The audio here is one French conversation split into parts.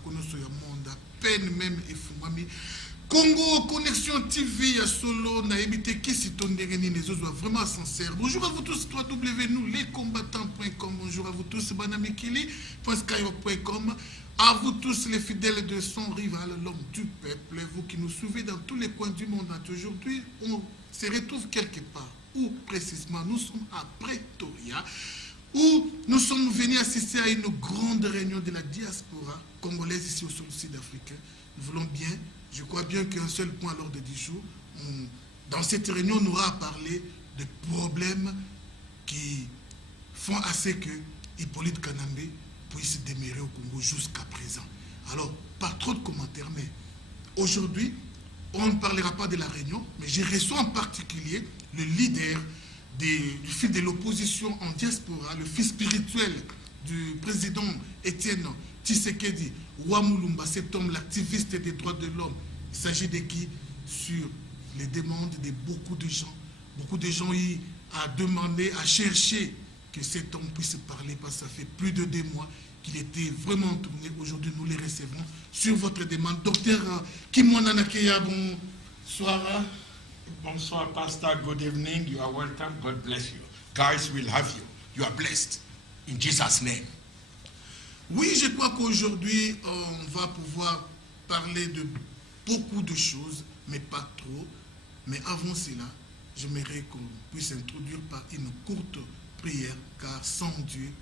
makonoso ya monde peine même efungwami Congo Connexion TV ya solo na ebité kisi tondenge ni les autres vraiment sincère. Bonjour à vous tous www.lescombattants.com. Bonjour à vous tous banamikili.skyrock.com. À vous tous les fidèles de son rival, l'homme du peuple, vous qui nous suivez dans tous les coins du monde. Aujourd'hui, on se retrouve quelque part, où précisément nous sommes à Pretoria, où nous sommes venus assister à une grande réunion de la diaspora congolaise ici au sud africain. Nous voulons bien, je crois bien qu'un seul point à l'ordre du jour, dans cette réunion, on aura à parler de problèmes qui font assez que Hippolyte Kanambe puisse demeurer au Congo jusqu'à présent. Alors, pas trop de commentaires, mais aujourd'hui, on ne parlera pas de la réunion, mais je reçois en particulier le leader du fils de l'opposition en diaspora, le fils spirituel du président Étienne Tshisekedi, Wamulumba, cet homme, l'activiste des droits de l'homme. Il s'agit de qui? Sur les demandes de beaucoup de gens. Beaucoup de gens y a demandé, a cherché que cet homme puisse parler, parce que ça fait plus de 2 mois qu'il était vraiment tourné. Aujourd'hui, nous les recevons sur votre demande. Docteur Kimwana Nakeya, bonsoir. Bonsoir, Pastor. Good evening. You are welcome. God bless you. Guys will have you. You are blessed. In Jesus' name. Oui, je crois qu'aujourd'hui, on va pouvoir parler de beaucoup de choses, mais pas trop. Mais avant cela, j'aimerais qu'on puisse introduire par une courte prière, car sans Dieu,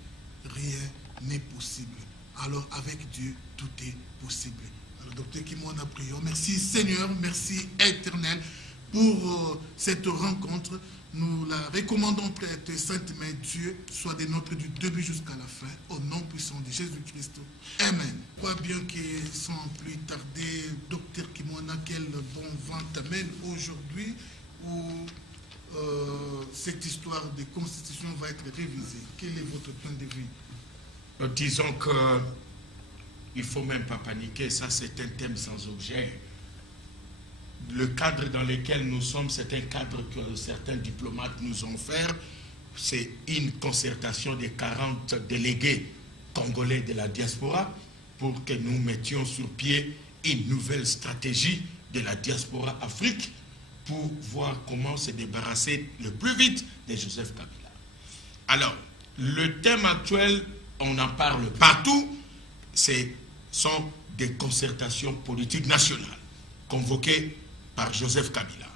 rien n'est possible. Alors avec Dieu, tout est possible. Alors docteur Kimwana, prions. Merci Seigneur, merci Éternel pour cette rencontre. Nous la recommandons prête, Sainte Mère, Dieu soit des nôtres du début jusqu'à la fin, au nom puissant de Jésus-Christ. Amen. Je crois bien que sans plus tarder, docteur Kimwana, quel bon vent t'amène aujourd'hui où cette histoire de constitution va être révisée. Quel est votre point de vue? Disons que il ne faut même pas paniquer, ça c'est un thème sans objet. Le cadre dans lequel nous sommes, c'est un cadre que certains diplomates nous ont fait. C'est une concertation des 40 délégués congolais de la diaspora pour que nous mettions sur pied une nouvelle stratégie de la diaspora Afrique pour voir comment se débarrasser le plus vite de Joseph Kabila. Alors, le thème actuel, on en parle partout, ce sont des concertations politiques nationales convoquées par Joseph Kabila.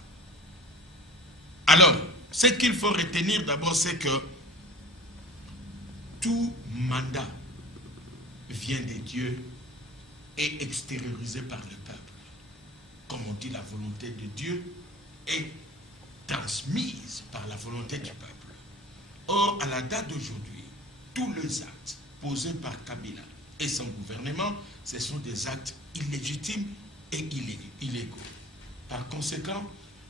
Alors, ce qu'il faut retenir d'abord, c'est que tout mandat vient de Dieu et extériorisé par le peuple. Comme on dit, la volonté de Dieu est transmise par la volonté du peuple. Or, à la date d'aujourd'hui, tous les actes posés par Kabila et son gouvernement, ce sont des actes illégitimes et illégaux. Par conséquent,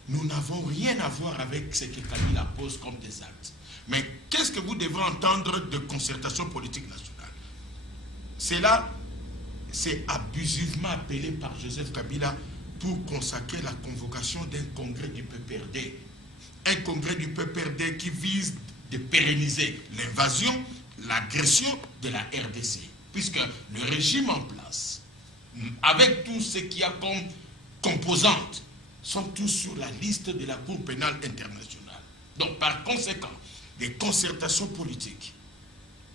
nous n'avons rien à voir avec ce que Kabila pose comme des actes. Mais qu'est-ce que vous devez entendre de concertation politique nationale? Cela, c'est abusivement appelé par Joseph Kabila pour consacrer la convocation d'un congrès du PPRD. Un congrès du PPRD qui vise de pérenniser l'invasion, l'agression de la RDC. Puisque le régime en place, avec tout ce qu'il y a comme composantes, sont tous sur la liste de la Cour pénale internationale. Donc, par conséquent, des concertations politiques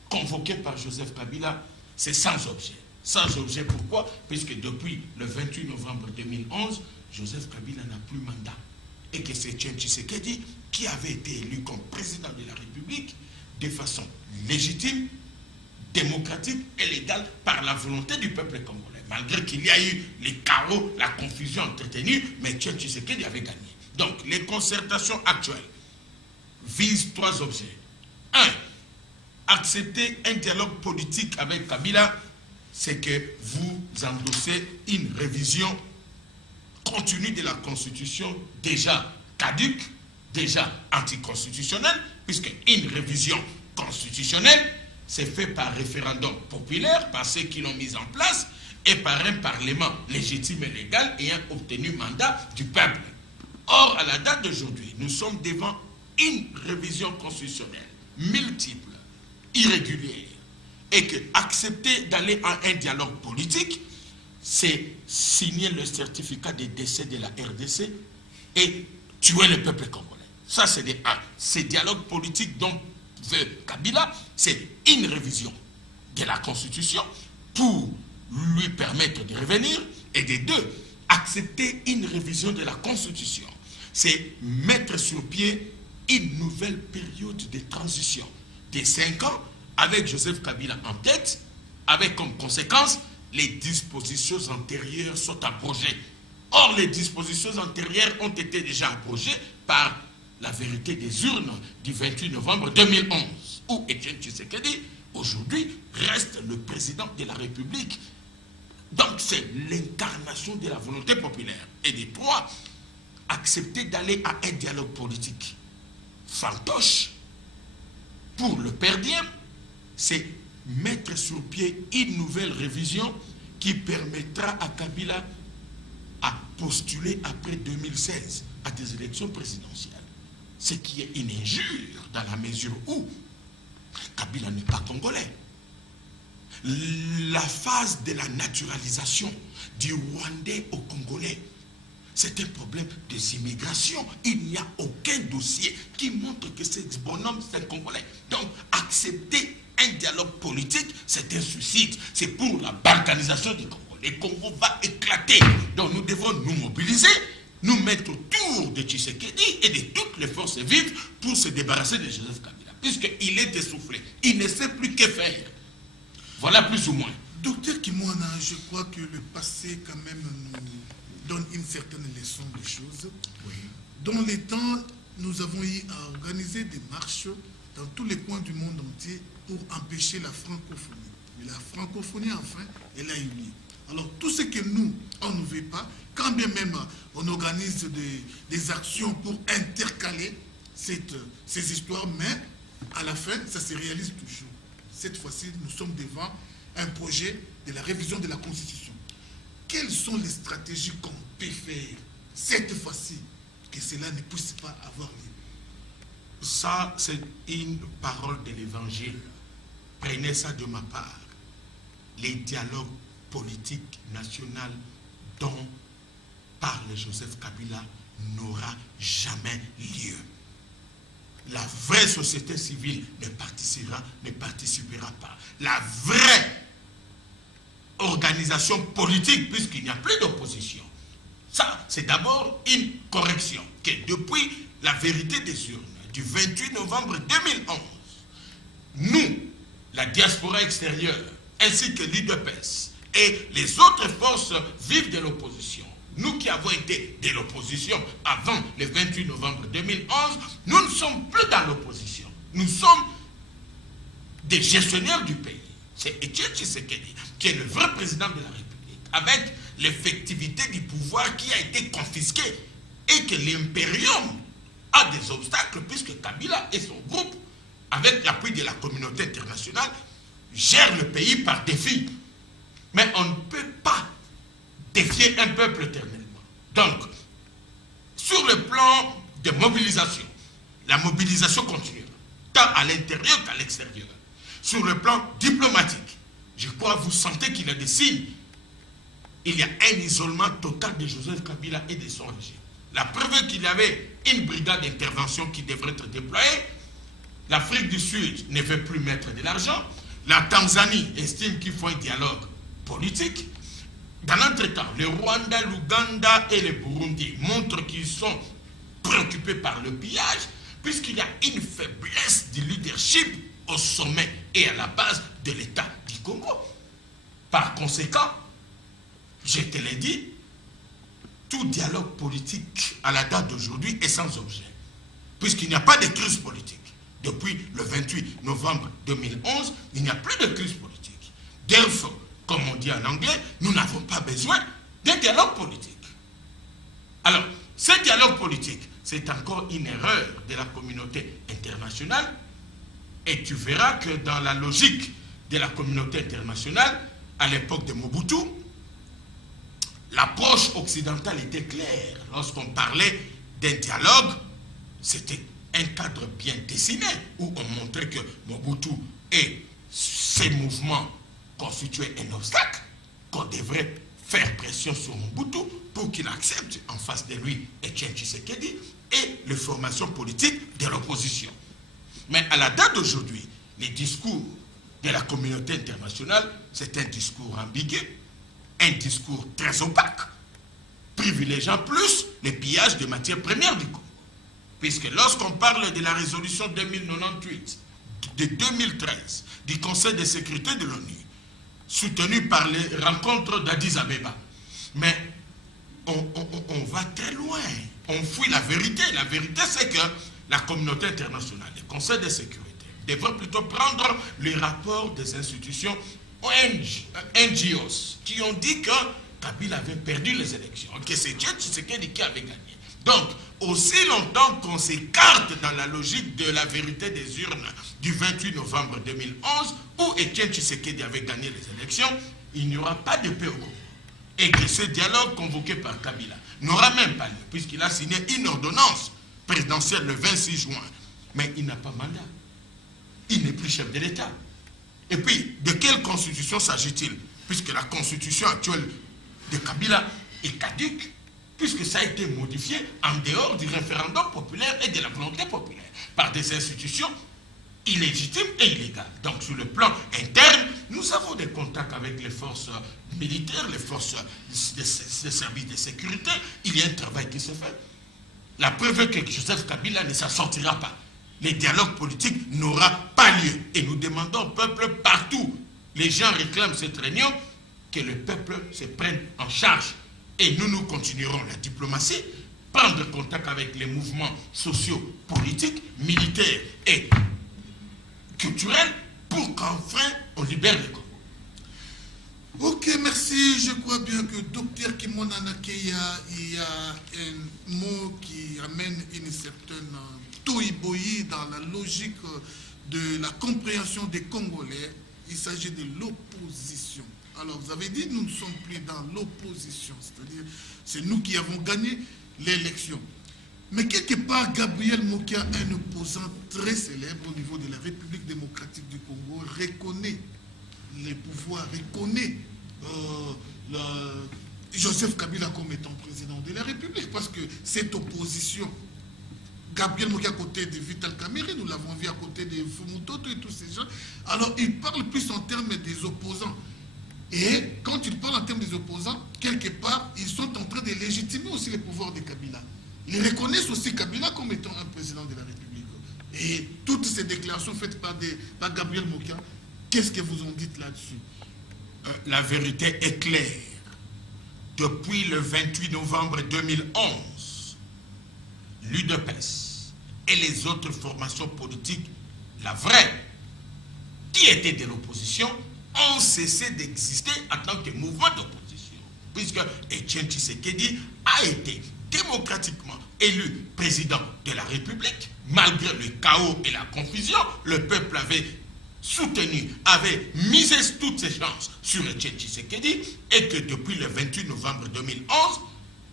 convoquées par Joseph Kabila, c'est sans objet. Sans objet, pourquoi? Puisque depuis le 28 novembre 2011, Joseph Kabila n'a plus mandat. Et que c'est Étienne Tshisekedi qui avait été élu comme président de la République de façon légitime, démocratique et légale par la volonté du peuple congolais. Malgré qu'il y a eu les chaos, la confusion entretenue, mais Étienne Tshisekedi avait gagné. Donc, les concertations actuelles visent 3 objets. 1. Accepter un dialogue politique avec Kabila, c'est que vous endossez une révision continue de la Constitution déjà caduque, déjà anticonstitutionnelle, puisque une révision constitutionnelle, c'est fait par référendum populaire, par ceux qui l'ont mise en place, et par un parlement légitime et légal ayant obtenu mandat du peuple. Or, à la date d'aujourd'hui, nous sommes devant une révision constitutionnelle multiple, irrégulière, Et que accepter d'aller à un dialogue politique, c'est signer le certificat de décès de la RDC et tuer le peuple congolais. Ça, c'est des un. Ces dialogues politiques dont veut Kabila, c'est une révision de la Constitution pour lui permettre de revenir, et des deux, accepter une révision de la Constitution, c'est mettre sur pied une nouvelle période de transition de 5 ans avec Joseph Kabila en tête, avec comme conséquence les dispositions antérieures sont abrogées. Or, les dispositions antérieures ont été déjà abrogées par la vérité des urnes du 28 novembre 2011, où Etienne Tshisekedi, aujourd'hui, reste le président de la République. Donc, c'est l'incarnation de la volonté populaire. Et des trois, accepter d'aller à un dialogue politique fantoche pour le perdien, c'est mettre sur pied une nouvelle révision qui permettra à Kabila à postuler après 2016 à des élections présidentielles. Ce qui est une injure dans la mesure où Kabila n'est pas congolais. La phase de la naturalisation du Rwandais au Congolais, c'est un problème des immigrations. Il n'y a aucun dossier qui montre que ce bonhomme, c'est un Congolais. Donc, accepter un dialogue politique, c'est un suicide. C'est pour la balkanisation du Congo. Le Congo va éclater. Donc, nous devons nous mobiliser, nous mettre autour de Tshisekedi et de toutes les forces vives pour se débarrasser de Joseph Kabila. Puisqu'il est essoufflé. Il ne sait plus que faire. Voilà plus ou moins. Docteur Kimwana, je crois que le passé quand même nous donne une certaine leçon de choses. Oui. Dans les temps, nous avons eu à organiser des marches dans tous les coins du monde entier pour empêcher la francophonie. Mais la francophonie, enfin, elle a eu lieu. Alors, tout ce que nous, on ne veut pas, quand bien même on organise des actions pour intercaler ces histoires, mais à la fin, ça se réalise toujours. Cette fois-ci, nous sommes devant un projet de la révision de la Constitution. Quelles sont les stratégies qu'on peut faire cette fois-ci que cela ne puisse pas avoir lieu? Ça, c'est une parole de l'Évangile. Prenez ça de ma part. Les dialogues politiques nationaux dont parle Joseph Kabila n'aura jamais lieu. La vraie société civile ne participera pas. La vraie organisation politique, puisqu'il n'y a plus d'opposition, ça, c'est d'abord une correction que depuis la vérité des urnes du 28 novembre 2011, nous, la diaspora extérieure, ainsi que l'UDPS et les autres forces vives de l'opposition, nous qui avons été de l'opposition avant le 28 novembre 2011, nous ne sommes plus dans l'opposition. Nous sommes des gestionnaires du pays. C'est Etienne Tshisekedi qui est le vrai président de la République, avec l'effectivité du pouvoir qui a été confisqué et que l'impérium a des obstacles puisque Kabila et son groupe, avec l'appui de la communauté internationale, gèrent le pays par défi. Mais on ne peut pas défier un peuple éternellement. Donc, sur le plan de mobilisation, la mobilisation continuera, tant à l'intérieur qu'à l'extérieur. Sur le plan diplomatique, je crois que vous sentez qu'il y a des signes. Il y a un isolement total de Joseph Kabila et de son régime. La preuve qu'il y avait une brigade d'intervention qui devrait être déployée, l'Afrique du Sud ne veut plus mettre de l'argent, la Tanzanie estime qu'il faut un dialogue politique. Dans notre temps, le Rwanda, l'Ouganda et le Burundi montrent qu'ils sont préoccupés par le pillage, puisqu'il y a une faiblesse du leadership au sommet et à la base de l'État du Congo. Par conséquent, je te l'ai dit, tout dialogue politique à la date d'aujourd'hui est sans objet, puisqu'il n'y a pas de crise politique. Depuis le 28 novembre 2011, il n'y a plus de crise politique. Therefore, comme on dit en anglais, nous n'avons pas besoin d'un dialogue politique. Alors, ce dialogue politique, c'est encore une erreur de la communauté internationale, et tu verras que dans la logique de la communauté internationale, à l'époque de Mobutu, l'approche occidentale était claire. Lorsqu'on parlait d'un dialogue, c'était un cadre bien dessiné, où on montrait que Mobutu et ces mouvements constituaient un obstacle, qu'on devrait faire pression sur Mobutu pour qu'il accepte en face de lui Etienne Tshisekedi et les formations politiques de l'opposition. Mais à la date d'aujourd'hui, les discours de la communauté internationale, c'est un discours ambigu, un discours très opaque, privilégiant plus le pillage de matières premières du Congo. Puisque lorsqu'on parle de la résolution 2098 de 2013 du Conseil de sécurité de l'ONU, soutenue par les rencontres d'Addis Abeba, mais on va très loin, on fuit la vérité. La vérité, c'est que la communauté internationale, le Conseil de sécurité, devrait plutôt prendre les rapports des institutions NGOs qui ont dit que Kabila avait perdu les élections, que c'est Tshisekedi qui avait gagné. Donc, aussi longtemps qu'on s'écarte dans la logique de la vérité des urnes du 28 novembre 2011, où Etienne Tshisekedi avait gagné les élections, il n'y aura pas de paix au Congo. Et que ce dialogue convoqué par Kabila n'aura même pas lieu, puisqu'il a signé une ordonnance présidentielle le 26 juin. Mais il n'a pas mandat. Il n'est plus chef de l'État. Et puis, de quelle constitution s'agit-il? Puisque la constitution actuelle de Kabila est caduque, puisque ça a été modifié en dehors du référendum populaire et de la volonté populaire, par des institutions illégitimes et illégales. Donc, sur le plan interne, nous avons des contacts avec les forces militaires, les forces des services de sécurité. Il y a un travail qui se fait. La preuve est que Joseph Kabila ne s'en sortira pas. Les dialogues politiques n'aura pas lieu. Et nous demandons au peuple partout. Les gens réclament cette réunion, que le peuple se prenne en charge. Et nous continuerons la diplomatie, prendre contact avec les mouvements sociaux, politiques, militaires et culturels pour qu'enfin on libère le Congo. Ok, merci. Je crois bien que Dr Kimona Nakeya, il y a un mot qui amène une certaine toïboï dans la logique de la compréhension des Congolais. Il s'agit de l'opposition. Alors, vous avez dit, nous ne sommes plus dans l'opposition, c'est-à-dire, c'est nous qui avons gagné l'élection. Mais quelque part, Gabriel Mokia, un opposant très célèbre au niveau de la République démocratique du Congo, reconnaît les pouvoirs, reconnaît Joseph Kabila comme étant président de la République, parce que cette opposition, Gabriel Mokia à côté de Vital Kamerhe, nous l'avons vu à côté de Fumutoto et tous ces gens, alors il parle plus en termes des opposants. Et quand il parle en termes des opposants, quelque part, ils sont en train de légitimer aussi les pouvoirs de Kabila. Ils reconnaissent aussi Kabila comme étant un président de la République. Et toutes ces déclarations faites par Gabriel Mokia, qu'est-ce que vous en dites là-dessus? La vérité est claire. Depuis le 28 novembre 2011, l'UDPS et les autres formations politiques, la vraie, qui étaient de l'opposition, ont cessé d'exister en tant que mouvement d'opposition. Puisque Etienne Tshisekedi a été démocratiquement élu président de la République, malgré le chaos et la confusion, le peuple avait soutenu, avait misé toutes ses chances sur Etienne Tshisekedi, et que depuis le 28 novembre 2011,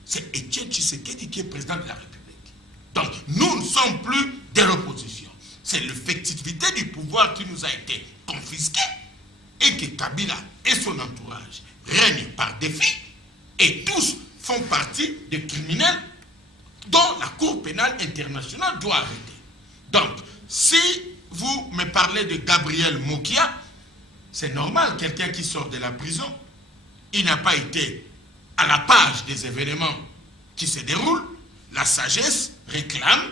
c'est Etienne Tshisekedi qui est président de la République. Donc, nous ne sommes plus de l'opposition. C'est l'effectivité du pouvoir qui nous a été confisquée, et que Kabila et son entourage règnent par défi, et tous font partie des criminels dont la Cour pénale internationale doit arrêter. Donc, si vous me parlez de Gabriel Mokia, c'est normal, quelqu'un qui sort de la prison, il n'a pas été à la page des événements qui se déroulent. La sagesse réclame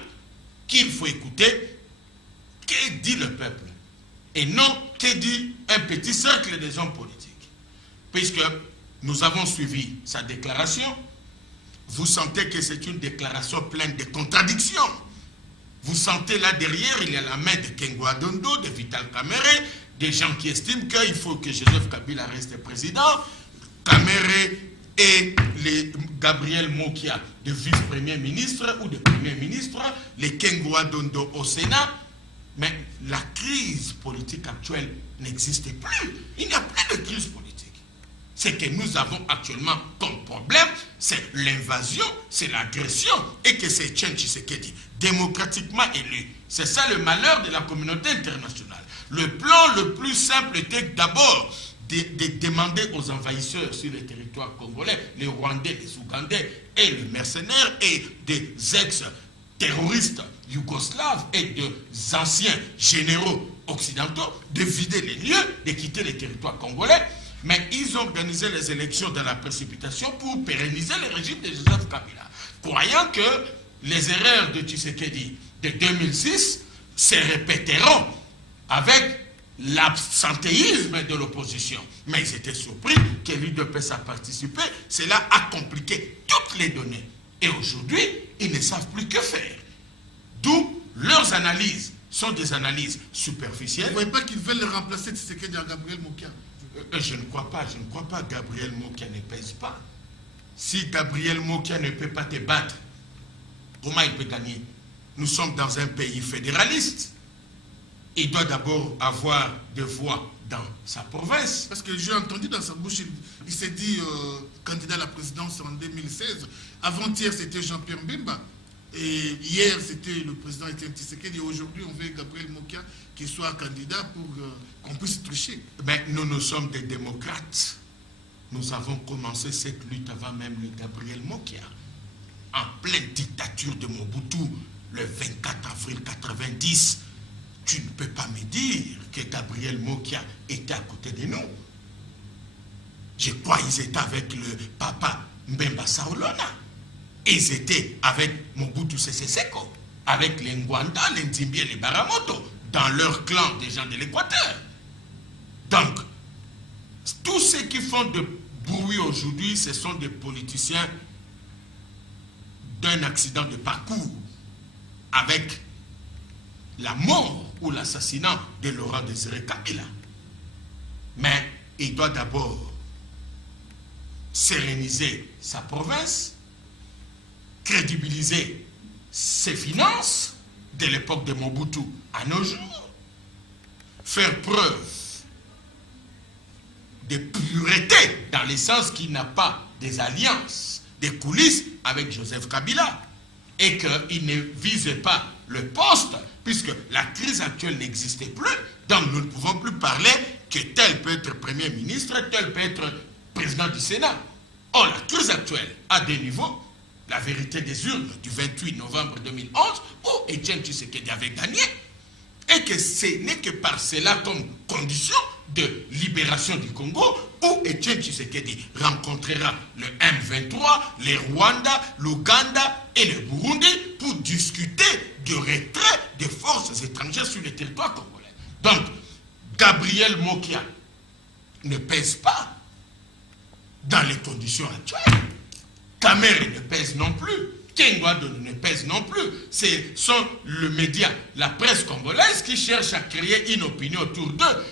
qu'il faut écouter que dit le peuple, et non que dit un petit cercle des hommes politiques. Puisque nous avons suivi sa déclaration, vous sentez que c'est une déclaration pleine de contradictions. Vous sentez là derrière, il y a la main de Kengwa Dondo, de Vital Kamerhe, des gens qui estiment qu'il faut que Joseph Kabila reste président, Kamerhe et les Gabriel Mokia de vice-premier ministre ou de premier ministre, les Kengwa Dondo au Sénat. Mais la crise politique actuelle n'existe plus. Il n'y a plus de crise politique. Ce que nous avons actuellement comme problème, c'est l'invasion, c'est l'agression, et que c'est Etienne Tshisekedi, démocratiquement élu. C'est ça le malheur de la communauté internationale. Le plan le plus simple était d'abord de demander aux envahisseurs sur le territoire congolais, les Rwandais, les Ougandais et les mercenaires et des ex-terroristes yougoslaves et des anciens généraux occidentaux de vider les lieux, de quitter les territoires congolais. Mais ils ont organisé les élections dans la précipitation pour pérenniser le régime de Joseph Kabila, croyant que les erreurs de Tshisekedi de 2006 se répéteront avec l'absentéisme de l'opposition. Mais ils étaient surpris que l'UDPS a participé. Cela a compliqué toutes les données. Et aujourd'hui, ils ne savent plus que faire. D'où leurs analyses sont des analyses superficielles. Vous ne voyez pas qu'ils veulent remplacer Tshisekedi à Gabriel Mokia? Je ne crois pas. Gabriel Mokia ne pèse pas. Si Gabriel Mokia ne peut pas te battre, comment il peut gagner? Nous sommes dans un pays fédéraliste. Il doit d'abord avoir des voix dans sa province. Parce que j'ai entendu dans sa bouche, il s'est dit candidat à la présidence en 2016. Avant-hier, c'était Jean-Pierre Mbemba. Et hier, c'était le président Etienne Tshisekedi. Et aujourd'hui, on veut Gabriel Mokia qui soit candidat pour qu'on puisse tricher. Mais nous sommes des démocrates. Nous avons commencé cette lutte avant même le Gabriel Mokia. En pleine dictature de Mobutu, le 24 avril 90. Tu ne peux pas me dire que Gabriel Mokia était à côté de nous. Je crois qu'ils étaient avec le papa Mbemba Saolona. Ils étaient avec Mobutu Sese Seko, avec les Ngwanda, les Nzimbi et les Baramoto, dans leur clan des gens de l'Équateur. Donc, tous ceux qui font de bruit aujourd'hui, ce sont des politiciens d'un accident de parcours avec la mort ou l'assassinat de Laurent Désiré Kabila. Mais il doit d'abord séréniser sa province, crédibiliser ses finances de l'époque de Mobutu à nos jours, faire preuve de pureté dans le sens qu'il n'a pas des alliances, des coulisses avec Joseph Kabila et qu'il ne vise pas le poste, puisque la crise actuelle n'existait plus, donc nous ne pouvons plus parler que tel peut être Premier ministre, tel peut être président du Sénat. Or, la crise actuelle a des niveaux. La vérité des urnes du 28 novembre 2011, où Etienne Tshisekedi avait gagné, et que ce n'est que par cela comme condition de libération du Congo, où Etienne Tshisekedi rencontrera le M23, les Rwanda, l'Ouganda et le Burundi pour discuter du retrait des forces étrangères sur le territoire congolais. Donc, Gabriel Mokia ne pèse pas dans les conditions actuelles. Kamere ne pèse non plus. Kengwado ne pèse non plus. Ce sont le média, la presse congolaise qui cherche à créer une opinion autour d'eux.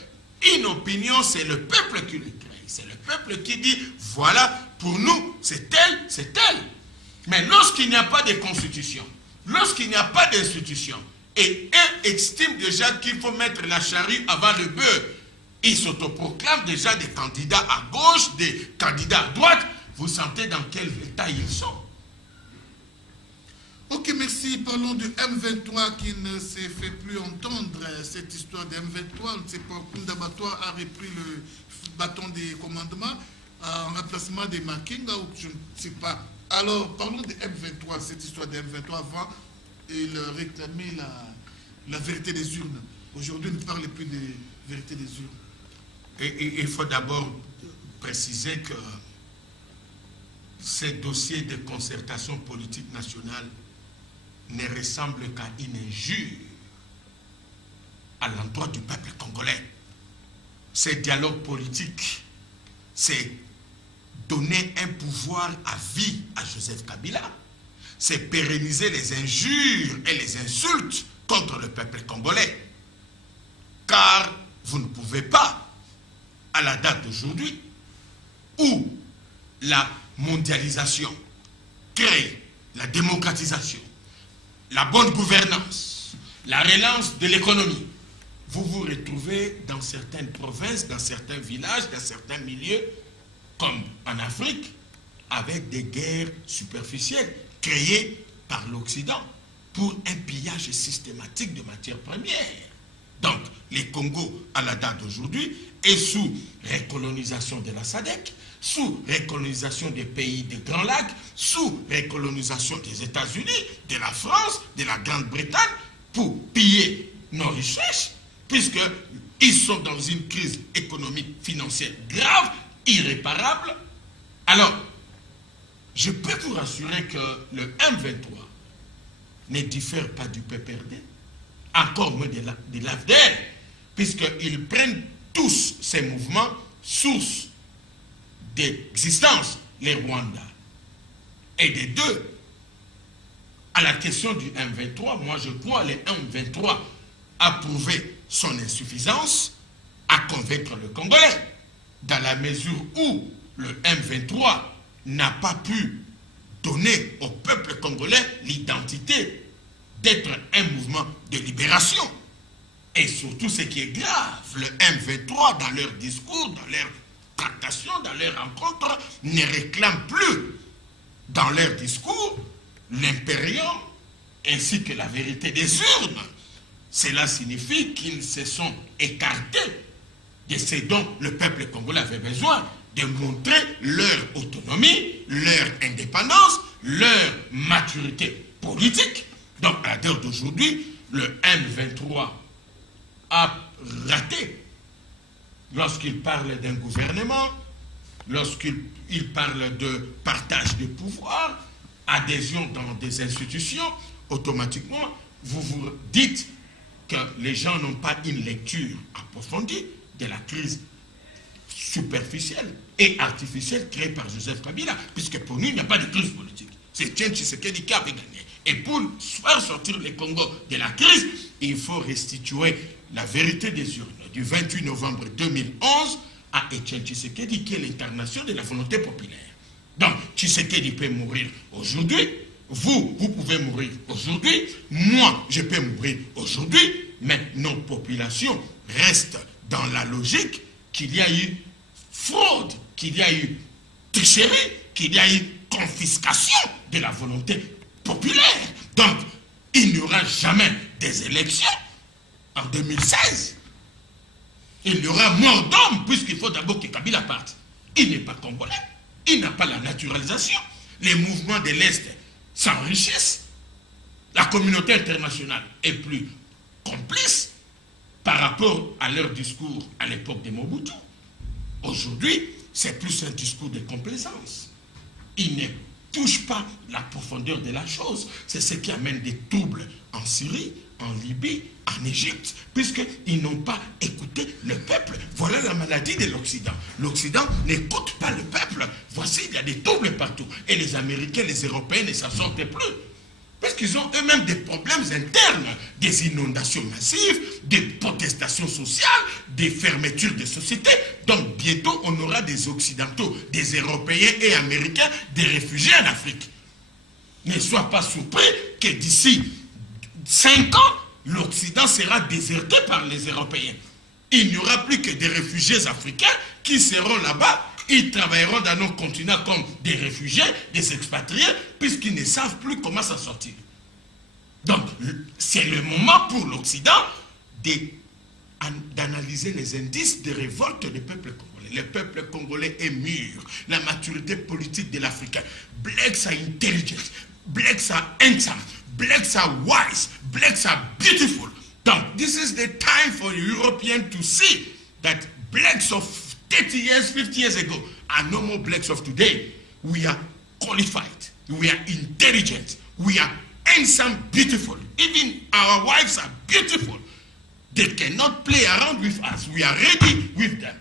Une opinion, c'est le peuple qui le crée. C'est le peuple qui dit, voilà, pour nous, c'est tel, c'est tel. Mais lorsqu'il n'y a pas de constitution, lorsqu'il n'y a pas d'institution, et un estime déjà qu'il faut mettre la charrue avant le bœuf, ils s'autoproclament déjà des candidats à gauche, des candidats à droite. Vous sentez dans quel état ils sont? Ok, merci. Parlons du M23 qui ne s'est fait plus entendre. Cette histoire de M23, on ne sait pas, Koundabatoire a repris le bâton des commandements en remplacement des Makinga ou je ne sais pas. Alors, parlons de M23, cette histoire de M23 avant, il réclamait la vérité des urnes. Aujourd'hui, on ne parle plus de vérité des urnes. Et il faut d'abord préciser que ces dossiers de concertation politique nationale ne ressemblent qu'à une injure à l'endroit du peuple congolais. Ces dialogues politiques, c'est donner un pouvoir à vie à Joseph Kabila, c'est pérenniser les injures et les insultes contre le peuple congolais. Car vous ne pouvez pas, à la date d'aujourd'hui, où la mondialisation crée la démocratisation, la bonne gouvernance, la relance de l'économie, vous vous retrouvez dans certaines provinces, dans certains villages, dans certains milieux, comme en Afrique, avec des guerres superficielles créées par l'Occident pour un pillage systématique de matières premières. Donc, les Congos, à la date d'aujourd'hui, est sous récolonisation de la SADC, sous récolonisation des pays des Grands Lacs, sous récolonisation des États-Unis, de la France, de la Grande-Bretagne, pour piller nos richesses, puisqu'ils sont dans une crise économique, financière grave, irréparable. Alors, je peux vous rassurer que le M23 ne diffère pas du PPRD, encore moins de l'AFDL, puisqu'ils prennent tous ces mouvements source d'existence, les Rwandais. Et des deux, à la question du M23, moi je crois que le M23 a prouvé son insuffisance à convaincre le Congolais, dans la mesure où le M23 n'a pas pu donner au peuple congolais l'identité d'être un mouvement de libération. Et surtout, ce qui est grave, le M23, dans leur discours, dans leur tractation, dans leurs rencontres, ne réclame plus dans leur discours l'impérium ainsi que la vérité des urnes. Cela signifie qu'ils se sont écartés de ce dont le peuple congolais avait besoin, de montrer leur autonomie, leur indépendance, leur maturité politique. Donc, à l'heure d'aujourd'hui, le M23 a raté lorsqu'il parle d'un gouvernement, lorsqu'il parle de partage de pouvoir, adhésion dans des institutions. Automatiquement, vous vous dites que les gens n'ont pas une lecture approfondie de la crise superficielle et artificielle créée par Joseph Kabila, puisque pour nous, il n'y a pas de crise politique. C'est Etienne Tshisekedi qui avait gagné. Et pour faire sortir le Congo de la crise, il faut restituer la vérité des urnes du 28 novembre 2011 à Etienne Tshisekedi, qui est l'incarnation de la volonté populaire. Donc, Tshisekedi peut mourir aujourd'hui, vous pouvez mourir aujourd'hui, moi, je peux mourir aujourd'hui, mais nos populations restent dans la logique qu'il y a eu fraude, qu'il y a eu tricherie, qu'il y a eu confiscation de la volonté populaire. Donc, il n'y aura jamais des élections en 2016. Il y aura mort d'homme, puisqu'il faut d'abord que Kabila parte. Il n'est pas congolais. Il n'a pas la naturalisation. Les mouvements de l'Est s'enrichissent. La communauté internationale est plus complice par rapport à leur discours à l'époque de Mobutu. Aujourd'hui, c'est plus un discours de complaisance. Il ne touche pas la profondeur de la chose. C'est ce qui amène des troubles en Syrie, en Libye, en Égypte, puisqu'ils n'ont pas écouté le peuple. Voilà la maladie de l'Occident. L'Occident n'écoute pas le peuple. Voici, il y a des troubles partout. Et les Américains, les Européens ne s'en sortent plus. Parce qu'ils ont eux-mêmes des problèmes internes, des inondations massives, des protestations sociales, des fermetures de sociétés. Donc bientôt, on aura des Occidentaux, des Européens et Américains, des réfugiés en Afrique. Ne sois pas surpris que d'ici 5 ans, l'Occident sera déserté par les Européens. Il n'y aura plus que des réfugiés africains qui seront là-bas. Ils travailleront dans nos continents comme des réfugiés, des expatriés, puisqu'ils ne savent plus comment s'en sortir. Donc, c'est le moment pour l'Occident d'analyser les indices de révolte du peuple congolais. Le peuple congolais est mûr. La maturité politique de l'Africain. Blacks are intelligent. Blacks are handsome. Blacks are wise. Blacks are beautiful. Donc, this is the time for the Europeans to see that blacks of 30 years, 50 years ago are no more blacks of today. We are qualified. We are intelligent. We are handsome, beautiful. Even our wives are beautiful. They cannot play around with us. We are ready with them.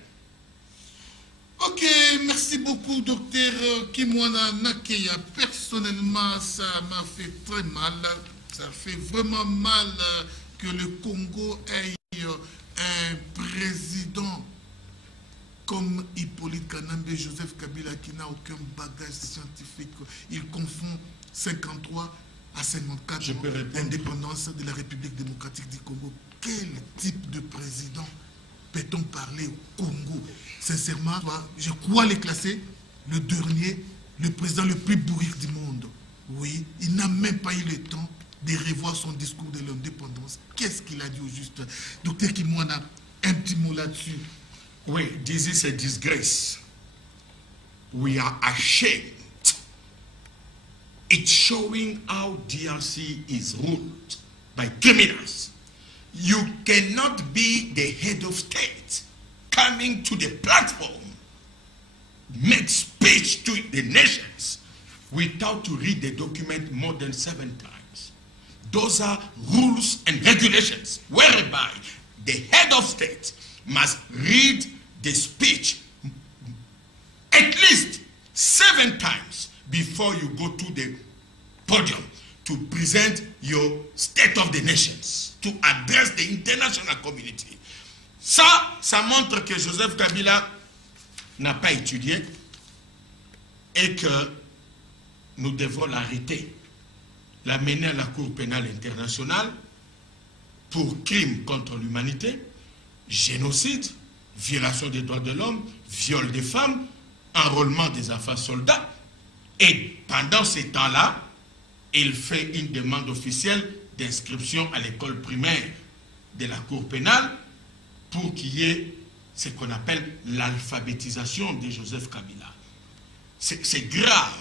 Ok, merci beaucoup, docteur Kimwana Nakeya. Personnellement, ça m'a fait très mal. Ça fait vraiment mal que le Congo ait un président comme Hippolyte Kanambe, Joseph Kabila, qui n'a aucun bagage scientifique. Il confond 53 à 54 l'indépendance de la République démocratique du Congo. Quel type de président peut-on parler au Congo? Sincèrement, je crois les classer le dernier, le président le plus bourrique du monde. Oui, il n'a même pas eu le temps de revoir son discours de l'indépendance. Qu'est-ce qu'il a dit au juste? Docteur Kimwana, un petit mot là-dessus. Oui, this is a disgrace. We are ashamed. It's showing how DRC is ruled by criminals. You cannot be the head of state coming to the platform, make speech to the nations without to read the document more than 7 times. Those are rules and regulations whereby the head of state must read the speech at least 7 times before you go to the podium to present your state of the nations, to address the international community. Ça montre que Joseph Kabila n'a pas étudié et que nous devons l'arrêter, l'amener à la Cour pénale internationale pour crimes contre l'humanité, génocide, violation des droits de l'homme, viol des femmes, enrôlement des enfants soldats. Et pendant ces temps-là, il fait une demande officielle d'inscription à l'école primaire de la Cour pénale pour qu'il y ait ce qu'on appelle l'alphabétisation de Joseph Kabila. C'est grave.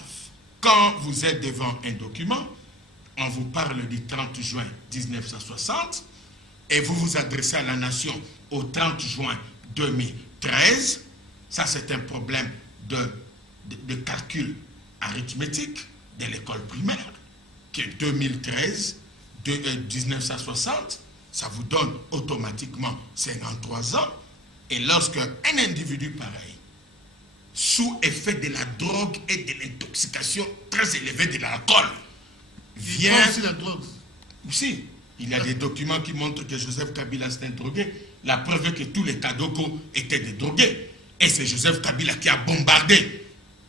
Quand vous êtes devant un document, on vous parle du 30 juin 1960 et vous vous adressez à la nation au 30 juin 2013. Ça, c'est un problème de calcul arithmétique de l'école primaire, qui est 1960, ça vous donne automatiquement 53 ans. Et lorsque un individu pareil, sous effet de la drogue et de l'intoxication très élevée de l'alcool, vient... aussi la drogue. Aussi, il y a des documents qui montrent que Joseph Kabila s'est drogué. La preuve est que tous les Kadoko étaient des drogués. Et c'est Joseph Kabila qui a bombardé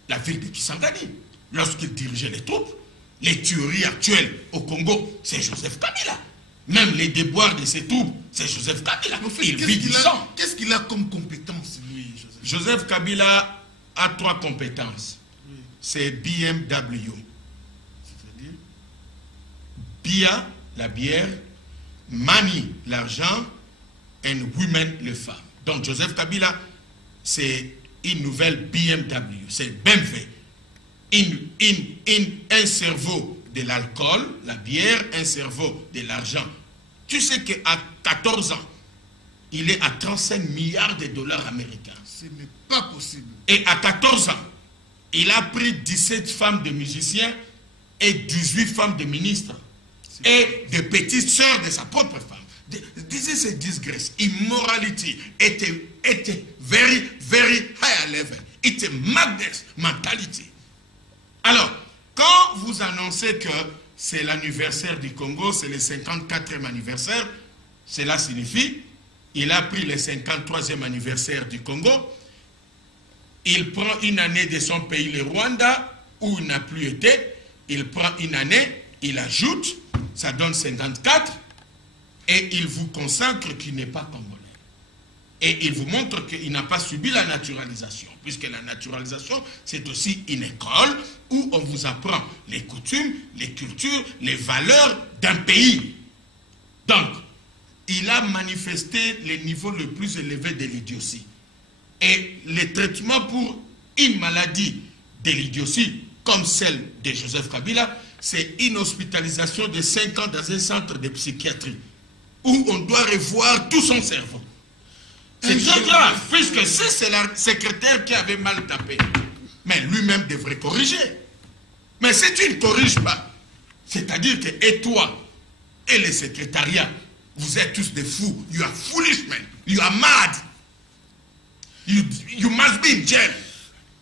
la ville de Kisangani. Lorsqu'il dirigeait les troupes, les tueries actuelles au Congo, c'est Joseph Kabila. Même les déboires de ses troupes, c'est Joseph Kabila. En fait, qu'est-ce qu'il a comme compétence, lui, Joseph? Joseph Kabila a 3 compétences. Oui. C'est BMW. C'est-à-dire? Bia, la bière, Money, l'argent, et Women, les femmes. Donc Joseph Kabila, c'est une nouvelle BMW, c'est BMW. Un cerveau de l'alcool, la bière, un cerveau de l'argent. Tu sais qu'à 14 ans, il est à 35 milliards de dollars américains. Ce n'est pas possible. Et à 14 ans, il a pris 17 femmes de musiciens et 18 femmes de ministres et de petites sœurs de sa propre femme. This is a disgrace. Immorality at a very, very high level. It's a madness mentality. Alors, quand vous annoncez que c'est l'anniversaire du Congo, c'est le 54e anniversaire, cela signifie il a pris le 53e anniversaire du Congo, il prend une année de son pays, le Rwanda, où il n'a plus été, il prend une année, il ajoute, ça donne 54, et il vous consacre qu'il n'est pas congolais. Et il vous montre qu'il n'a pas subi la naturalisation, puisque la naturalisation, c'est aussi une école où on vous apprend les coutumes, les cultures, les valeurs d'un pays. Donc, il a manifesté le niveau le plus élevé de l'idiotie. Et le traitement pour une maladie de l'idiotie, comme celle de Joseph Kabila, c'est une hospitalisation de 5 ans dans un centre de psychiatrie, où on doit revoir tout son cerveau. C'est très grave, puisque si c'est la secrétaire qui avait mal tapé, mais lui-même devrait corriger. Mais si tu ne corriges pas, c'est-à-dire que et toi, et le secrétariat, vous êtes tous des fous. You are foolish men. You are mad. You must be in jail.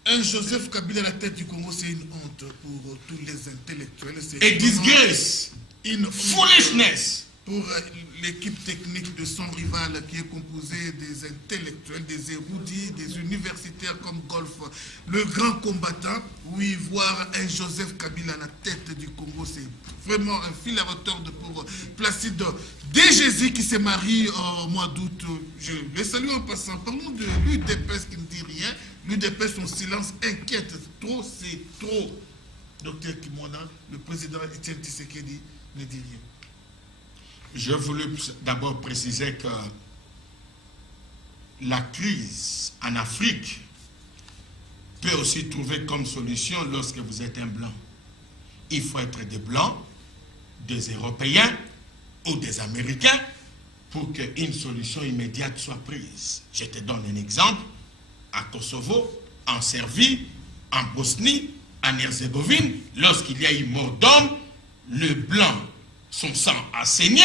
Un Joseph Kabila à la tête du Congo, c'est une honte pour tous les intellectuels. A disgrace. Une foolishness. Pour l'équipe technique de son rival qui est composée des intellectuels, des érudits, des universitaires comme Golf, le grand combattant, oui, voir un Joseph Kabila à la tête du Congo, c'est vraiment un fil à retordre pour Placide Djési qui s'est marié au mois d'août. Je le salue en passant. Parlons de l'UDPS qui ne dit rien. L'UDPS, son silence inquiète. Trop, c'est trop. Docteur Kimwana, le président Etienne Tshisekedi, le diriez? Je voulais d'abord préciser que la crise en Afrique peut aussi trouver comme solution lorsque vous êtes un blanc. Il faut être des blancs, des Européens ou des Américains pour qu'une solution immédiate soit prise. Je te donne un exemple. À Kosovo, en Serbie, en Bosnie, en Herzégovine, lorsqu'il y a eu mort d'homme, le blanc, son sang a saigné,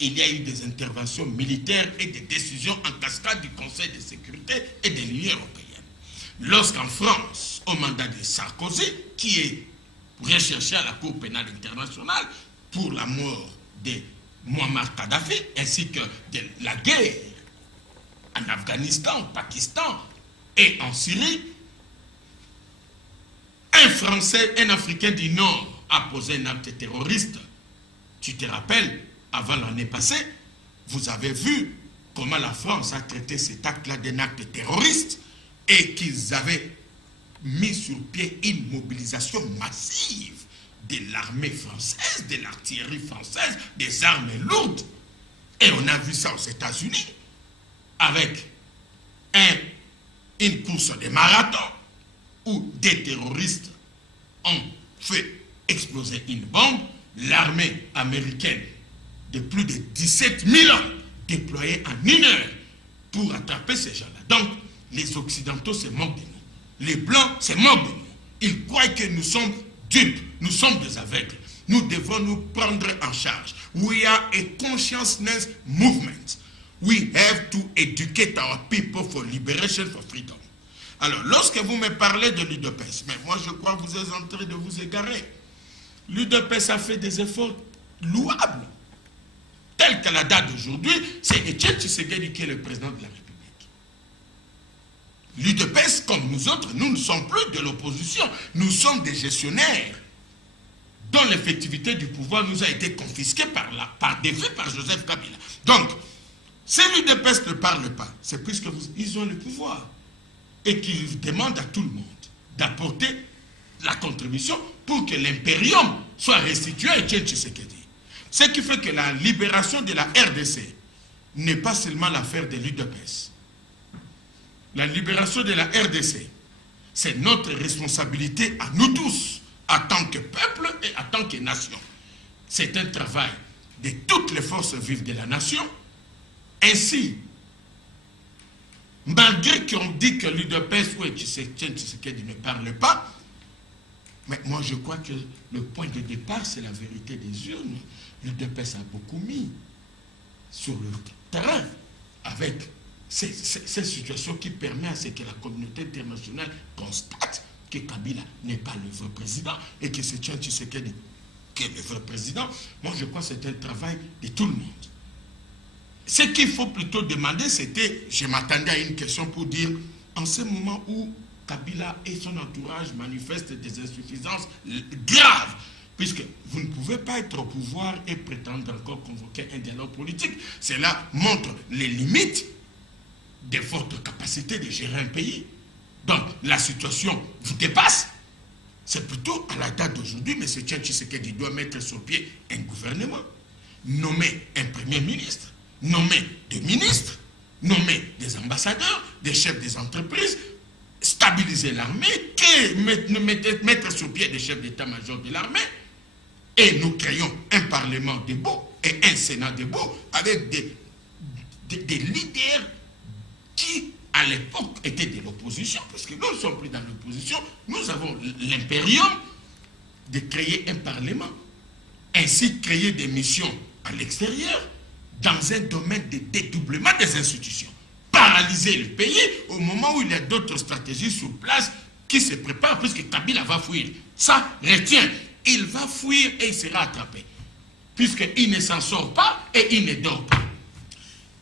il y a eu des interventions militaires et des décisions en cascade du Conseil de sécurité et de l'Union européenne. Lorsqu'en France, au mandat de Sarkozy, qui est recherché à la Cour pénale internationale pour la mort de Muammar Kadhafi, ainsi que de la guerre en Afghanistan, au Pakistan et en Syrie, un Français, un Africain du Nord a posé un acte terroriste. Tu te rappelles, avant l'année passée, vous avez vu comment la France a traité cet acte-là d'un acte terroriste et qu'ils avaient mis sur pied une mobilisation massive de l'armée française, de l'artillerie française, des armes lourdes. Et on a vu ça aux États-Unis avec une course de marathon où des terroristes ont fait exploser une bombe. L'armée américaine de plus de 17 000 hommes déployés en 1 heure pour attraper ces gens-là. Donc, les Occidentaux se moquent de nous. Les Blancs se moquent de nous. Ils croient que nous sommes dupes, nous sommes des aveugles. Nous devons nous prendre en charge. We are a consciousness movement. We have to educate our people for liberation, for freedom. Alors, lorsque vous me parlez de l'UDPS, mais moi je crois que vous êtes en train de vous égarer. L'UDPS a fait des efforts louables. Tel qu'à la date d'aujourd'hui, c'est Etienne Tshisekedi qui est le président de la République. L'UDPS, comme nous autres, nous ne sommes plus de l'opposition. Nous sommes des gestionnaires dont l'effectivité du pouvoir nous a été confisquée par défait par Joseph Kabila. Donc, si l'UDPS ne parle pas, c'est puisqu'ils ont le pouvoir et qu'ils demandent à tout le monde d'apporter la contribution pour que l'impérium soit restitué à Etienne Tshisekedi. Ce qui fait que la libération de la RDC n'est pas seulement l'affaire de l'UDPS. La libération de la RDC, c'est notre responsabilité à nous tous, en tant que peuple et en tant que nation. C'est un travail de toutes les forces vives de la nation. Ainsi, malgré qu'on dit que l'UDPS ou Etienne Tshisekedi ne parle pas, mais moi je crois que le point de départ, c'est la vérité des urnes. L'UDPS a beaucoup mis sur le terrain avec ces situations qui permettent à ce que la communauté internationale constate que Kabila n'est pas le vrai président et que c'est Etienne Tshisekedi qui est le vrai président. Moi je crois que c'est un travail de tout le monde. Ce qu'il faut plutôt demander, c'était, je m'attendais à une question pour dire, en ce moment où Kabila et son entourage manifestent des insuffisances graves, puisque vous ne pouvez pas être au pouvoir et prétendre encore convoquer un dialogue politique. Cela montre les limites de votre capacité de gérer un pays. Donc, la situation vous dépasse. C'est plutôt à la date d'aujourd'hui, M. Etienne Tshisekedi doit mettre sur pied un gouvernement, nommer un premier ministre, nommer des ministres, nommer des ambassadeurs, des chefs des entreprises, stabiliser l'armée, mettre sur pied des chefs d'état-major de l'armée, et nous créons un parlement debout et un sénat debout avec des leaders qui, à l'époque, étaient de l'opposition, parce que nous ne sommes plus dans l'opposition, nous avons l'impérium de créer un parlement, ainsi créer des missions à l'extérieur, dans un domaine de dédoublement des institutions. Paralyser le pays au moment où il y a d'autres stratégies sur place qui se préparent, puisque Kabila va fuir. Ça, retiens, il va fuir et il sera attrapé. Puisqu'il ne s'en sort pas et il ne dort pas.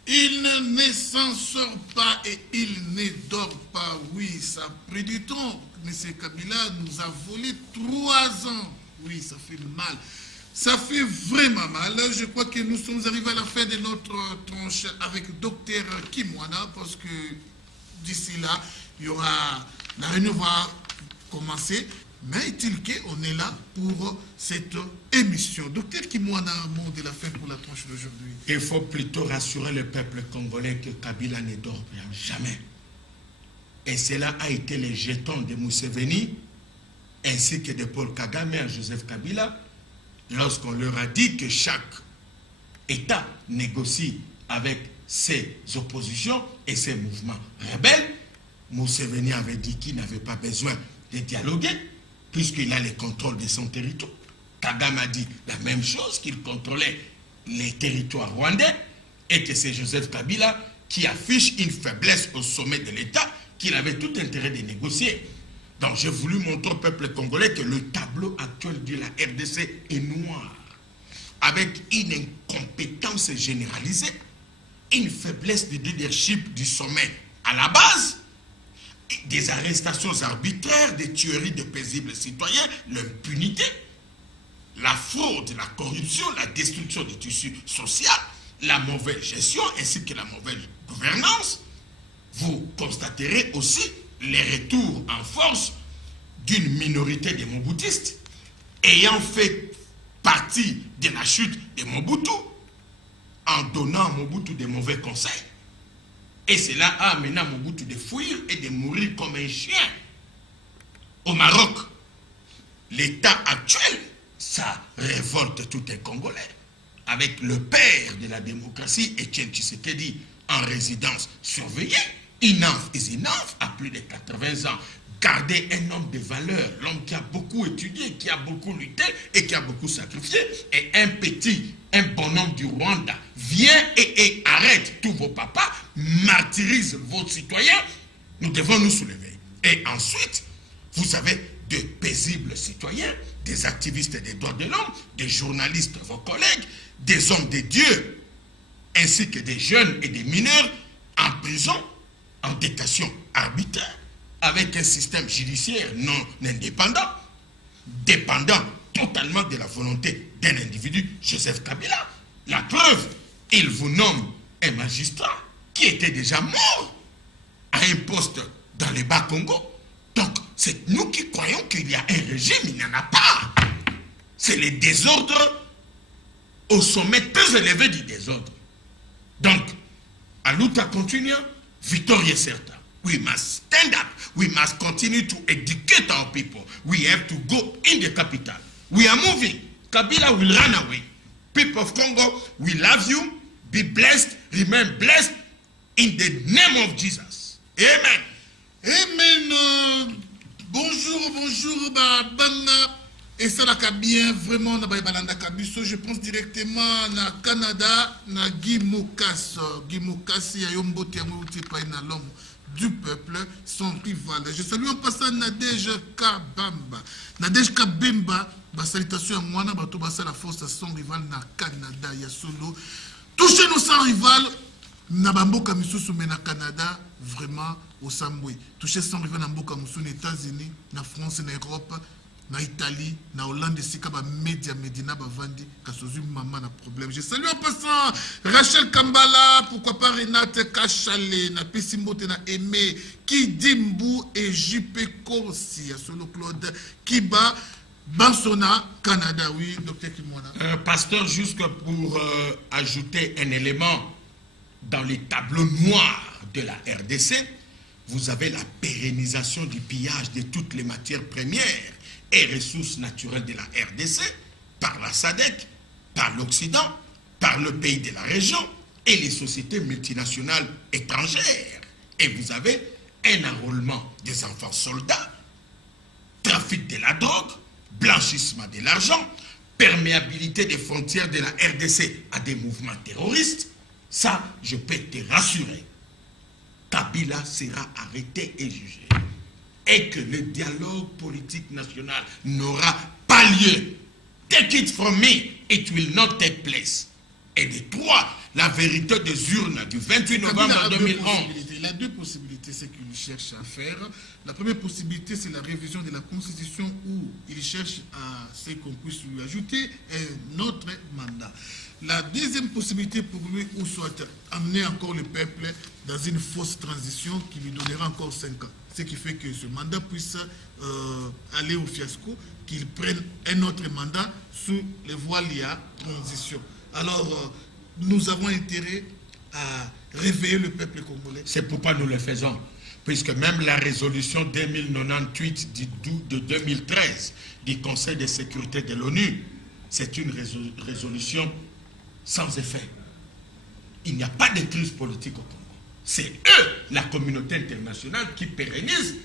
Il ne s'en sort pas et il ne dort pas. Oui, ça a pris du temps. M. Kabila nous a volé 3 ans. Oui, ça fait mal. Ça fait vraiment mal. Je crois que nous sommes arrivés à la fin de notre tranche avec Dr Kimwana, parce que d'ici là, il y aura, la réunion va commencer. Mais est-il qu'on est là pour cette émission? Docteur Kimwana, un mot de la fin pour la tranche d'aujourd'hui. Il faut plutôt rassurer le peuple congolais que Kabila ne dort jamais. Et cela a été les jetons de Museveni ainsi que de Paul Kagame à Joseph Kabila lorsqu'on leur a dit que chaque État négocie avec ses oppositions et ses mouvements rebelles. Museveni avait dit qu'il n'avait pas besoin de dialoguer puisqu'il a le contrôle de son territoire. Kagame a dit la même chose, qu'il contrôlait les territoires rwandais et que c'est Joseph Kabila qui affiche une faiblesse au sommet de l'État qu'il avait tout intérêt de négocier. Donc j'ai voulu montrer au peuple congolais que le tableau actuel de la RDC est noir, avec une incompétence généralisée, une faiblesse de leadership du sommet à la base, des arrestations arbitraires, des tueries de paisibles citoyens, l'impunité, la fraude, la corruption, la destruction du tissu social, la mauvaise gestion ainsi que la mauvaise gouvernance. Vous constaterez aussi les retours en force d'une minorité de Moboutistes ayant fait partie de la chute de Mobutu en donnant à Mobutu de mauvais conseils. Et cela a amené Mobutu de fuir et de mourir comme un chien. Au Maroc, l'état actuel, ça révolte tout un Congolais. Avec le père de la démocratie, Etienne Tshisekedi, en résidence surveillée, enough is enough, à plus de 80 ans. Garder un homme de valeur, l'homme qui a beaucoup étudié, qui a beaucoup lutté et qui a beaucoup sacrifié, et un bonhomme du Rwanda vient et arrête tous vos papas, martyrise vos citoyens, nous devons nous soulever. Et ensuite, vous avez de paisibles citoyens, des activistes des droits de l'homme, des journalistes, vos collègues, des hommes de Dieu, ainsi que des jeunes et des mineurs en prison, en détention arbitraire, avec un système judiciaire non indépendant, dépendant totalement de la volonté d'un individu, Joseph Kabila. La preuve, il vous nomme un magistrat qui était déjà mort à un poste dans les Bas-Congo. Donc, c'est nous qui croyons qu'il y a un régime, il n'y en a pas. C'est les désordres au sommet très élevé du désordre. Donc, à luta continua, victoire est certaine. We must stand up. We must continue to educate our people. We have to go in the capital. We are moving. Kabila will run away. People of Congo, we love you. Be blessed. Remain blessed in the name of Jesus. Amen. Amen. Bonjour, banda. Et ça n'a bien vraiment na balanda kabiso. Je pense directement na Canada, na Guy Mokas. Guy Mokas, ya yombote ya mouti pa na l'homme du peuple, son rival. Je salue en passant Nadej Kabamba. Nadej Kabemba, ba salutation à moi, na bato basa la force à son rival na Canada, ya solo. Touchez-nous sans rival, na bamboka misusu mais na Canada, vraiment au Sambwe. Touchez sans rival na mboka musu aux États-Unis, na France, na Europe, na Italie, na Hollande, sika ba média Medina ba vandi, kasozu maman na problème. Je salue en passant Rachel Kambala, pourquoi pas Renate Kachale, na Pesimote na Aimé, Kidimbu et JP Korsi, solo Claude Kiba, Bansona, Canada, oui, docteur Kimwana. Pasteur, juste pour ajouter un élément dans les tableaux noirs de la RDC, vous avez la pérennisation du pillage de toutes les matières premières et ressources naturelles de la RDC par la SADC, par l'Occident, par le pays de la région et les sociétés multinationales étrangères. Et vous avez un enrôlement des enfants soldats, trafic de la drogue, blanchissement de l'argent, perméabilité des frontières de la RDC à des mouvements terroristes. Ça, je peux te rassurer. Kabila sera arrêté et jugé. Et que le dialogue politique national n'aura pas lieu. Take it from me, it will not take place. Et de trois, la vérité des urnes du 28 novembre 2011. Il a deux possibilités, c'est qu'il cherche à faire. La première possibilité, c'est la révision de la Constitution où il cherche à ce qu'on puisse lui ajouter un autre mandat. La deuxième possibilité pour lui, ou soit amener encore le peuple dans une fausse transition qui lui donnera encore 5 ans. ce qui fait que ce mandat puisse aller au fiasco, qu'il prenne un autre mandat sous les voiles liées à transition. Alors, nous avons intérêt à réveiller le peuple congolais. C'est pourquoi nous le faisons. Puisque même la résolution 2098 de 2013 du Conseil de sécurité de l'ONU, c'est une résolution sans effet. Il n'y a pas de crise politique au Congo. C'est eux, la communauté internationale, qui pérennise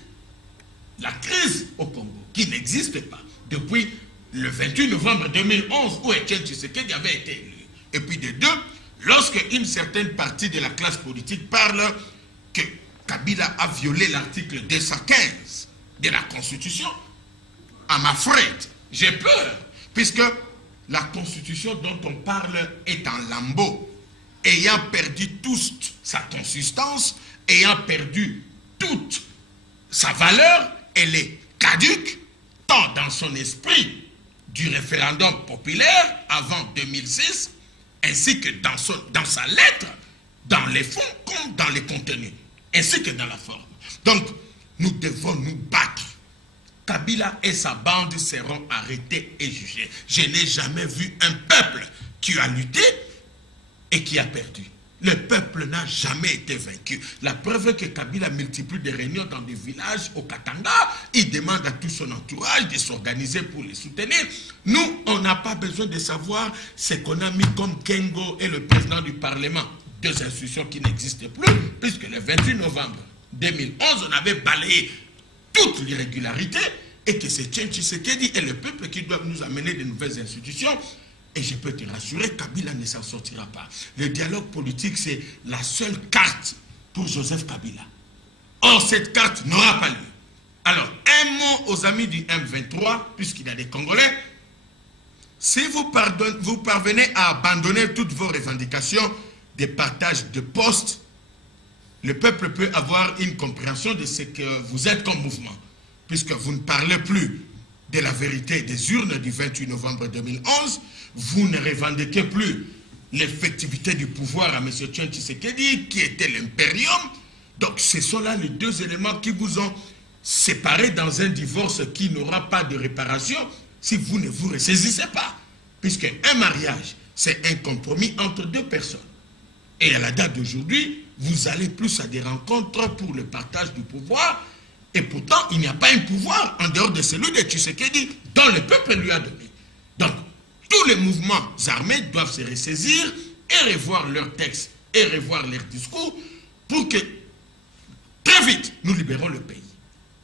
la crise au Congo, qui n'existe pas depuis le 28 novembre 2011 où Etienne Tshisekedi avait été élu. Et puis de deux, lorsque une certaine partie de la classe politique parle que Kabila a violé l'article 215 de la Constitution, à ma frette, j'ai peur, puisque la Constitution dont on parle est en lambeaux, ayant perdu toute sa consistance, ayant perdu toute sa valeur, elle est caduque, tant dans son esprit du référendum populaire avant 2006, ainsi que dans sa lettre, dans les fonds comme dans les contenus, ainsi que dans la forme. Donc, nous devons nous battre. Kabila et sa bande seront arrêtés et jugés. Je n'ai jamais vu un peuple qui a lutté et qui a perdu. Le peuple n'a jamais été vaincu. La preuve est que Kabila multiplie des réunions dans des villages au Katanga. Il demande à tout son entourage de s'organiser pour les soutenir. Nous, on n'a pas besoin de savoir ce qu'on a mis comme Kengo et le président du Parlement. Deux institutions qui n'existent plus, puisque le 28 novembre 2011, on avait balayé toute l'irrégularité et que c'est Etienne Tshisekedi et le peuple qui doivent nous amener de nouvelles institutions. Et je peux te rassurer, Kabila ne s'en sortira pas. Le dialogue politique, c'est la seule carte pour Joseph Kabila. Or, cette carte n'aura pas lieu. Alors, un mot aux amis du M23, puisqu'il y a des Congolais. Si vous parvenez à abandonner toutes vos revendications de partage de postes, le peuple peut avoir une compréhension de ce que vous êtes comme mouvement, puisque vous ne parlez plus de la vérité des urnes du 28 novembre 2011, vous ne revendiquez plus l'effectivité du pouvoir à M. Etienne Tshisekedi, qui était l'impérium. Donc ce sont là les deux éléments qui vous ont séparés dans un divorce qui n'aura pas de réparation si vous ne vous ressaisissez pas. Puisque un mariage, c'est un compromis entre deux personnes. Et à la date d'aujourd'hui, vous allez plus à des rencontres pour le partage du pouvoir. Et pourtant, il n'y a pas un pouvoir en dehors de celui de Tshisekedi dont le peuple lui a donné. Donc, tous les mouvements armés doivent se ressaisir et revoir leurs textes et revoir leurs discours pour que très vite nous libérons le pays.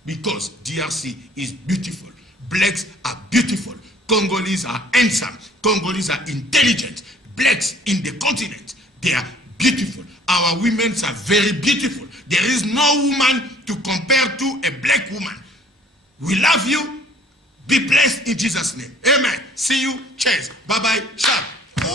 Because DRC is beautiful. Blacks are beautiful. Congolese are handsome. Congolese are intelligent. Blacks in the continent, they are beautiful. Our women are very beautiful. There is no woman to compare to a black woman. We love you. Be blessed in Jesus' name. Amen. See you. Cheers. Bye-bye. Ciao.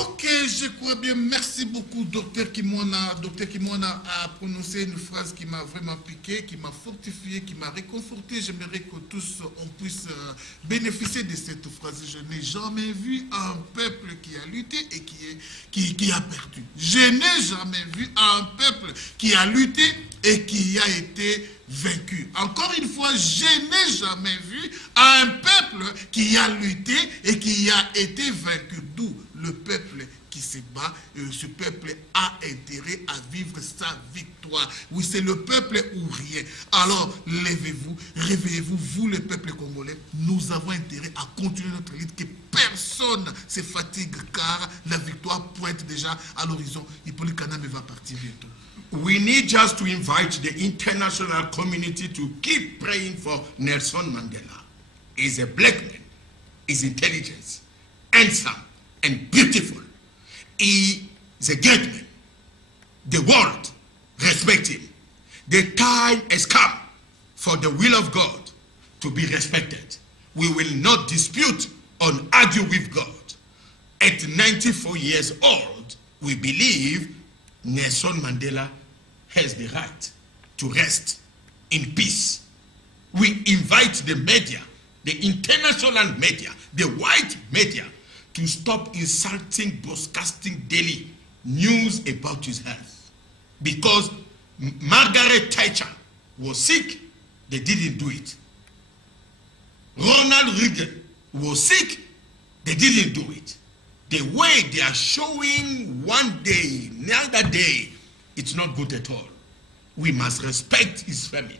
Ok, je crois bien. Merci beaucoup, Docteur Kimona. Docteur Kimona a prononcé une phrase qui m'a vraiment piqué, qui m'a fortifié, qui m'a réconforté. J'aimerais que tous on puisse bénéficier de cette phrase. Je n'ai jamais vu un peuple qui a lutté et qui a perdu. Je n'ai jamais vu un peuple qui a lutté et qui a été vaincu. Encore une fois, je n'ai jamais vu un peuple qui a lutté et qui a été vaincu. D'où le peuple qui se bat, ce peuple a intérêt à vivre sa victoire. Oui, c'est le peuple ou rien. Alors, levez-vous, réveillez-vous, vous le peuple congolais. Nous avons intérêt à continuer notre lutte, que personne ne se fatigue, car la victoire pointe déjà à l'horizon. Hippolyte Kanambe va partir bientôt. We need just to invite the international community to keep praying for Nelson Mandela. He's a black man, he's intelligent, handsome, and beautiful. He is a great man. The world respects him. The time has come for the will of God to be respected. We will not dispute or argue with God. At 94 years old, we believe Nelson Mandela has the right to rest in peace. We invite the media, the international media, the white media, to stop insulting, broadcasting daily news about his health. Because Margaret Thatcher was sick they didn't do it. Ronald Reagan was sick, they didn't do it. The way they are showing one day, another day, it's not good at all. We must respect his family.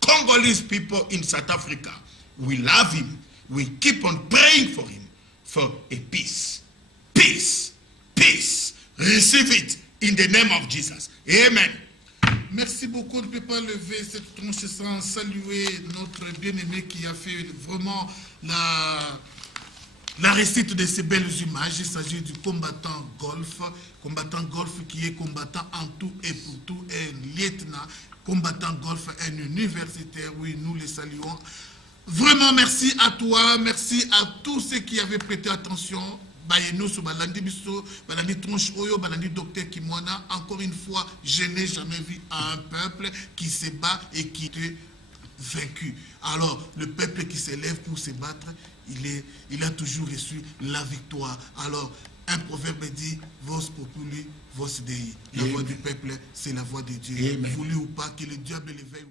Congolese people in South Africa, we love him. We keep on praying for him, for a peace. Peace. Peace. Receive it in the name of Jesus. Amen. Merci beaucoup. On ne peut pas lever cette tronche sans saluer notre bien-aimé qui a fait vraiment la récite de ces belles images. Il s'agit du combattant golf qui est combattant en tout et pour tout, un lieutenant, combattant golf, un universitaire. Oui, nous les saluons. Vraiment, merci à toi, merci à tous ceux qui avaient prêté attention. Encore une fois, je n'ai jamais vu un peuple qui se bat et qui est vaincu. Alors, le peuple qui s'élève pour se battre, il a toujours reçu la victoire. Alors, un proverbe dit, vos populi, vos dei. La voix du peuple, c'est la voix de Dieu. Amen. Voulu ou pas, que le diable l'éveille.